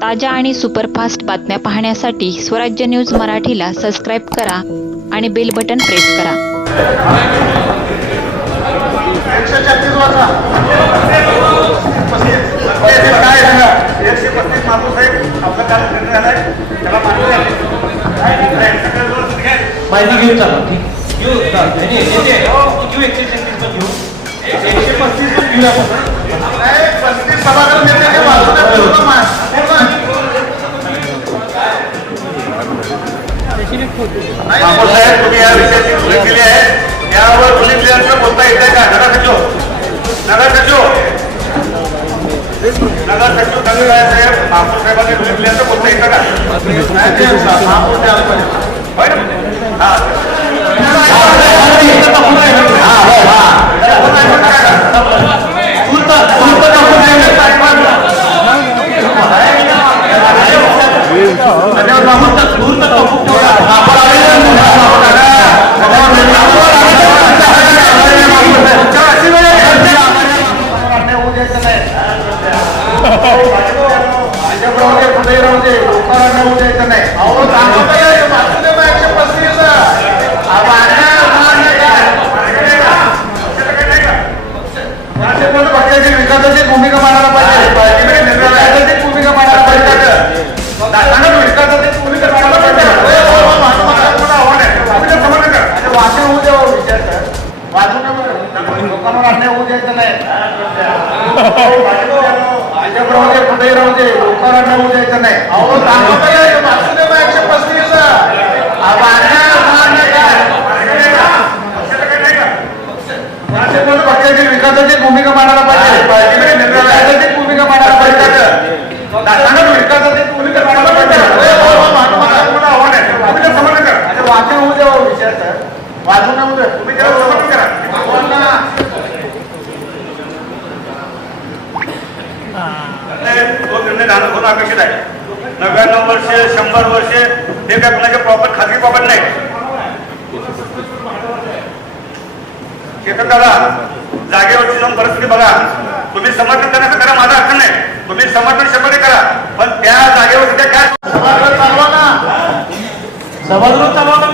ताज्या आणि सुपरफास्ट बातम्या पाहण्यासाठी स्वराज्य न्यूज मराठीला सबस्क्राईब करा आणि बेल बटन प्रेस करा. माहिती घेऊ चला घेऊ 136 पण घेऊ 135 पण घेऊया आपण 35 सभागृह नेते साहेब तुम्ही या विषयाची उल्लेख केली आहे. यावर पोलीस क्लिअरन्स बोलता येते का? नगर सचिव साहेब महापौर साहेबांनी पोलीस क्लिअरन्स बोलता येतं का? विकासाची भूमिका मांडायला पाहिजे. भूमिका मांडायला पाहिजे. विकासाची भूमिका मांडायला पाहिजे. वाचन होऊ द्या विचार वाचून लोकांवर अन्याय होऊ द्यायचं नाही. माझ्याप्रमाणे कुठेही राहू दे लोकांवर अन्याय होऊ द्यायचं नाही. अहो वाचू दे 135 पक्षाची विकासाची भूमिका मांडायला पाहिजे. विकासाची भूमिका मांडायला पाहिजे. विकासाची भूमिका मांडायला पाहिजे. वाचन होऊ द्या विचार वाचून होऊ द्या. तुम्ही त्याला समर्थन करा. तो निर्णय होणं अपेक्षित आहे. 99 वर्ष 100 वर्ष हे काय कोणाचे प्रॉपर्टी खाजगी प्रॉपर्टी नाही. दादा जागेवरची जाऊन परिस्थिती बघा. तुम्ही समर्थन करण्याचं करा, माझा अर्थ नाही. तुम्ही समर्थन 100% करा, पण त्या जागेवर त्या काय सभागृह चालवा ना. सभागृह चालवा ना.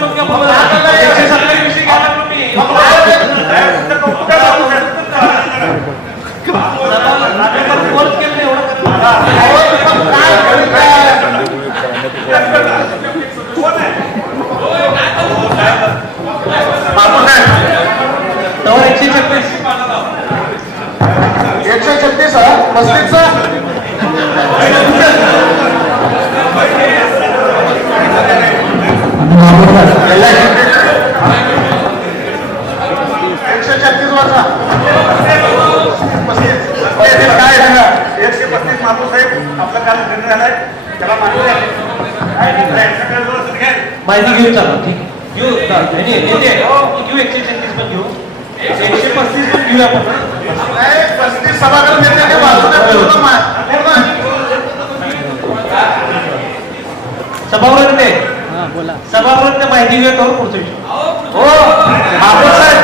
माहिती घेऊ चला घेऊ 136 पण घेऊ 135 पण घेऊया आपण 35 सभागृह नेते सभागृह माहिती घेतो पुढचा विषय. हो महापौर साहेब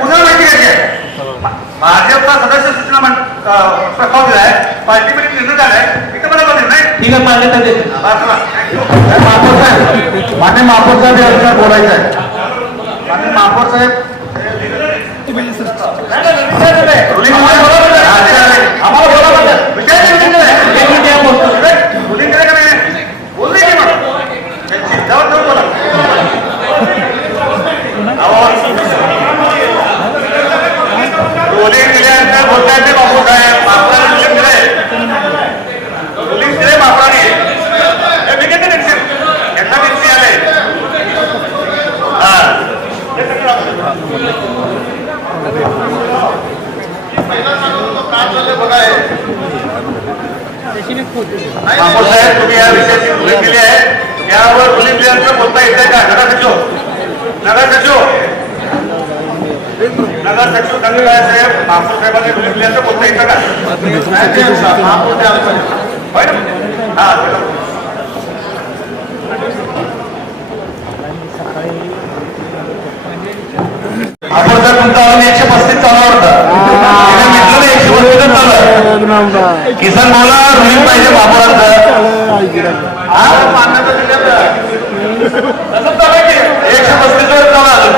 पुन्हा माहिती घ्यायची. भाजपचा सदस्य सूचना प्रस्ताव दिला आहे. पार्टीमध्ये निर्णय झालाय. ठीक आहे, बरोबर निर्णय ठीक आहे, मान्यता देते. महापौर साहेब मान्य महापौर साहेब या विषयावर बोलायचं आहे. मान्य महापौर साहेब आम्हाला बोला साहेब तुम्ही या विषयाची उल्लेख केली आहे. यावर पोलीस क्लिअरन्स बोलता येते का? नगर सचिव साहेब महापौर साहेबांनी पोलीस क्लिअरन्स बोलता येतं का? आपण जर तुमचा 135 चालू होता 135 चालू किसन बोला रोहित पाहिजे महापौरांचं. मान्यता दिल्यात 135 वर चालू.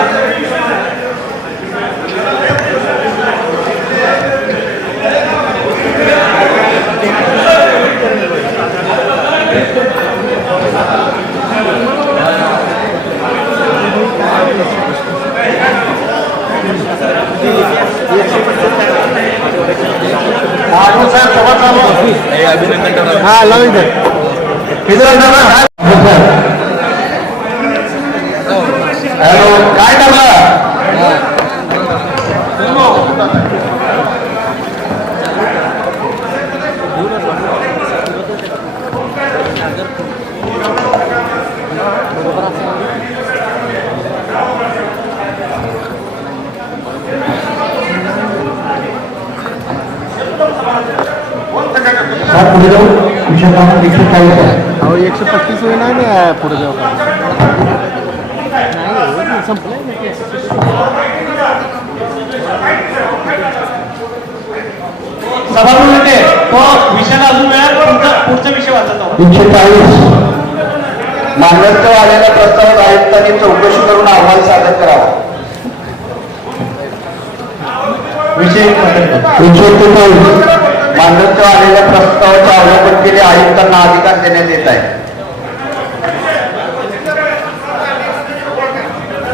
हॅलो काय ठरलं. पुढे जाऊ 140 अहो 135 होई नाही ना पुढे जाऊ नाही संपलंय सभागृह नेते तो विषयाला अजून वेळा पुढचा विषय वाचत आहोत. 140 मान्यता आलेल्या प्रस्तावात आयुक्तांनी चौकशी करून अहवाल सादर करावा. विषय 143 मान्यता आलेल्या प्रस्तावाचे अवलोकन केले आयुक्तांना अधिकार देण्यात येत आहे.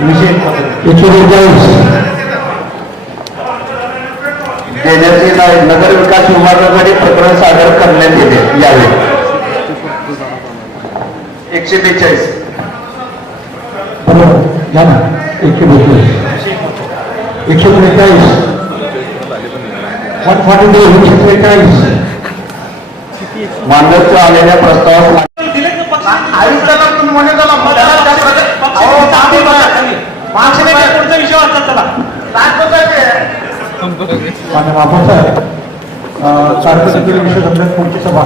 विषय 139 देण्यात येत आहे. नगर विकास विभागाकडे प्रकरण सादर करण्यात येते यावे. 142 बरोबर घ्या ना 142 143 142 मान्यता आलेल्या प्रस्तावात आयुक्ताला तुम्ही म्हणे त्याला पुढचा विषय वाचतात त्याला मान्य महापौर साहेब सार्वजनिक विषय समजा पुढची सभा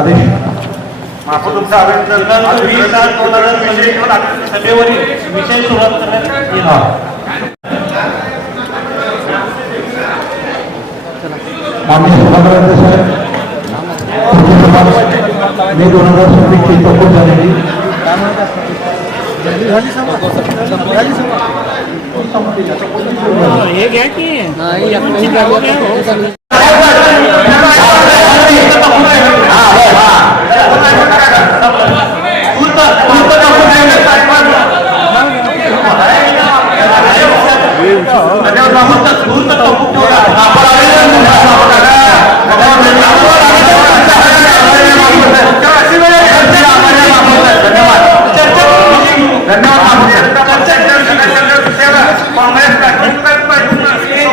आदेश महापौर तुमचा सभेवरील विषय सुरुवात करण्यात येईल. माननीय सभागृह साहेब पुढची सभा मे 2026 ची तहकूब झालेली हे घ्या की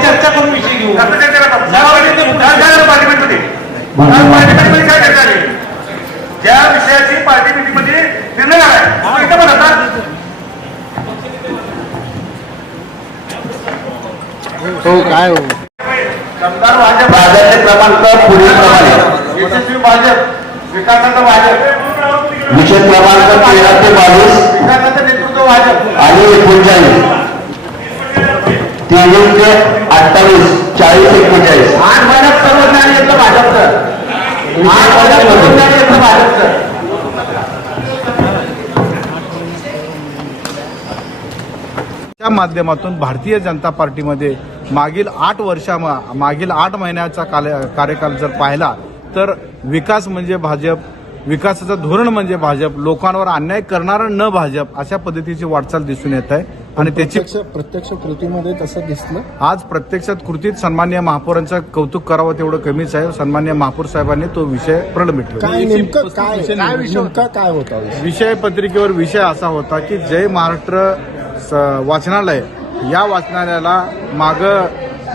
चर्चा करून विषय घेऊ. ज्या विषयाची पार्टी मिटिंगमध्ये निर्णय झालाय हो काय हो प्राधान्य क्रमांक पुढीलप्रमाणे. यशस्वी भाजप विकासाचं भाजप विषय क्रमांक 13 ते 22 विकासाचं नेतृत्व भाजप आणि 39 23 ते 28 40 41 आठ महिन्यात सर्व ज्ञान येतं भाजपचं. 8 महिन्यात सर्व ज्ञान येतं भाजपचं. त्या माध्यमातून भारतीय जनता पार्टीमध्ये मागील 8 महिन्याचा कार्यकाल जर पाहिला तर विकास म्हणजे भाजप, विकासाचं धोरण म्हणजे भाजप, लोकांवर अन्याय करणारं न भाजप, अशा पद्धतीची वाटचाल दिसून येत आहे. आणि त्याची प्रत्यक्ष कृतीमध्ये तसं दिसलं. आज प्रत्यक्षात कृतीत सन्माननीय महापौरांचं कौतुक करावं तेवढं कमीच आहे. सन्माननीय महापौर साहेबांनी तो विषय प्रलंबित केला. काय नेमकं काय होता विषय पत्रिकेवर विषय असा होता की जय महाराष्ट्र वाचनालय, या वाचनालयाला माग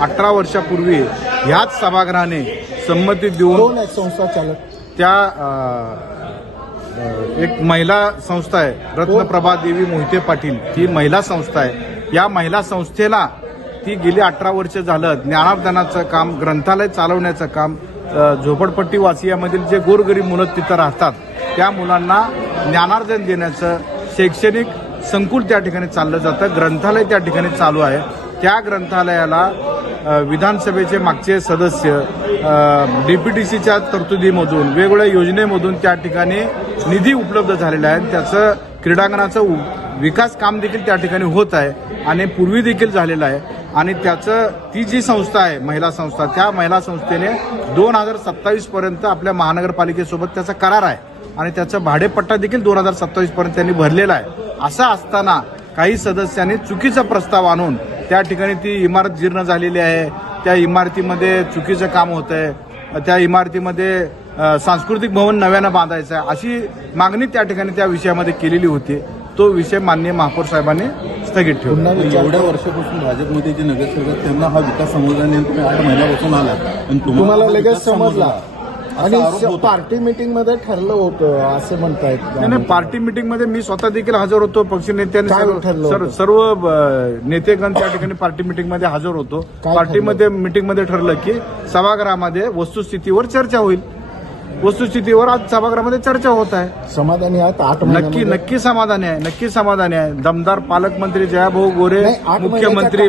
18 वर्षापूर्वी ह्याच सभागृहाने संमती देऊन संस्था चालक त्या एक महिला संस्था आहे रत्नप्रभा देवी मोहिते पाटील, ही महिला संस्था आहे. या महिला संस्थेला ती गेली 18 वर्ष झालं ज्ञानार्जनाचं काम, ग्रंथालय चालवण्याचं काम, झोपडपट्टी वासियामधील जे गोरगरीब मुलं तिथं राहतात त्या मुलांना ज्ञानार्जन देण्याचं शैक्षणिक संकुल त्या ठिकाणी चाललं जातं, ग्रंथालय त्या ठिकाणी चालू आहे. त्या ग्रंथालयाला विधानसभेचे मागचे सदस्य DPTCच्या तरतुदीमधून वेगवेगळ्या योजनेमधून त्या ठिकाणी निधी उपलब्ध झालेला आहे. त्याचं क्रीडांगणाचं विकास काम देखील त्या ठिकाणी होत आहे आणि पूर्वी देखील झालेलं आहे. आणि त्याचं ती जी संस्था आहे महिला संस्था, त्या महिला संस्थेने 2027 पर्यंत आपल्या महानगरपालिकेसोबत त्याचा करार आहे आणि त्याचा भाडेपट्टा देखील 2027 पर्यंत त्यांनी भरलेला आहे. असं असताना काही सदस्यांनी चुकीचा प्रस्ताव आणून त्या ठिकाणी ती इमारत जीर्ण झालेली आहे, त्या इमारतीमध्ये चुकीचं काम होत आहे, त्या इमारतीमध्ये सांस्कृतिक भवन नव्यानं बांधायचं आहे अशी मागणी त्या ठिकाणी त्या विषयामध्ये केलेली होती. तो विषय माननीय महापौर साहेबांनी स्थगित ठेवला. एवढ्या वर्षापासून भाजपमध्ये जे नगरसेवक त्यांना हा विकास समजला नाही, तुम्ही 8 महिन्यापासून आला आणि तुम्हाला लगेच विकास समजला आणि असा आरोप होता. पार्टी मीटिंग मध्ये ठरलं होतं असं म्हणतायत. नाही, पार्टी मीटिंगमध्ये मी स्वतः देखील हजर होतो. पक्ष काय नेत्यांनी ठरलं होतं? सर्व नेतेगण त्या ठिकाणी पार्टी मीटिंगमध्ये हजर होतो. काय पार्टीमध्ये मीटिंगमध्ये ठरलं की सभागृहामध्ये वस्तुस्थितीवर चर्चा होईल. वस्तुस्थितीवर आज सभागृहामध्ये चर्चा होत आहे. समाधानी आहात 8 नक्की समाधानी आहे. दमदार पालकमंत्री जयाभाऊ गोरे, नाही, 8 महिन्याच्या मुख्यमंत्री